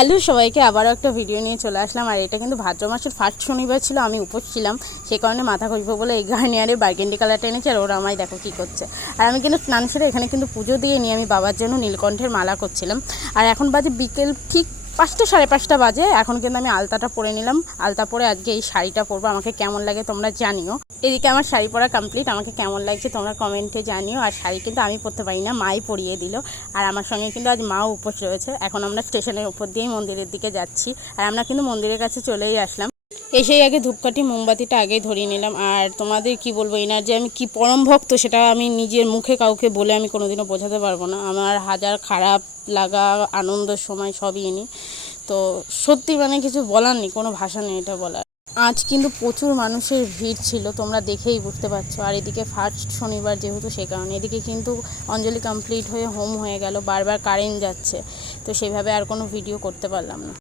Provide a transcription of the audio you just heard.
Hello সবাইকে, আবারও একটা ভিডিও নিয়ে চলে আসলাম। আর এটা কিন্তু ভাদ্র মাসের ফার্স্ট শনিবার ছিল, আমি উপোস ছিলাম, সেই কারণে মাথা ঘষবো বলে এই গার্নিয়ারে বার্গেন্ডি কালারটা এনেছে। আর ওরা আমায় দেখো কী করছে। আর আমি কিন্তু স্নান সেরে এখানে কিন্তু পুজো দিয়ে নিয়ে আমি বাবার জন্য নীলকণ্ঠের মালা করছিলাম। আর এখন বাজে বিকেল ঠিক 5টা সাড়ে 5টা বাজে। এখন কিন্তু আমি আলতাটা পরে নিলাম। আলতা পরে আজকে এই শাড়িটা পরবো। আমাকে কেমন লাগে তোমরা জানিও। এদিকে আমার শাড়ি পরা কমপ্লিট। আমাকে কেমন লাগছে তোমরা কমেন্টে জানিও। আর শাড়ি কিন্তু আমি পরতে পারি না, মাই পরিয়ে দিল। আর আমার সঙ্গে কিন্তু আজ মাও উপোস রয়েছে। এখন আমরা স্টেশনের উপর দিয়েই মন্দিরের দিকে যাচ্ছি। আর আমরা কিন্তু মন্দিরের কাছে চলেই আসলাম। এসেই আগে ধূপকাঠি মোমবাতিটা আগেই ধরিয়ে নিলাম। আর তোমাদের কি বলবো, এনার যে আমি কি পরম ভক্ত সেটা আমি নিজের মুখে কাউকে বলে আমি কোনোদিনও বোঝাতে পারবো না। আমার হাজার খারাপ লাগা, আনন্দের সময় সবই এনি। তো সত্যি মানে কিছু বলার নেই, কোনো ভাষা নেই এটা বলার। আজ কিন্তু প্রচুর মানুষের ভিড় ছিল, তোমরা দেখেই বুঝতে পারছো। আর এদিকে ফার্স্ট শনিবার যেহেতু, সেই কারণে এদিকে কিন্তু অঞ্জলি কমপ্লিট হয়ে হোম হয়ে গেল। বারবার কারেন্ট যাচ্ছে, তো সেভাবে আর কোনো ভিডিও করতে পারলাম না।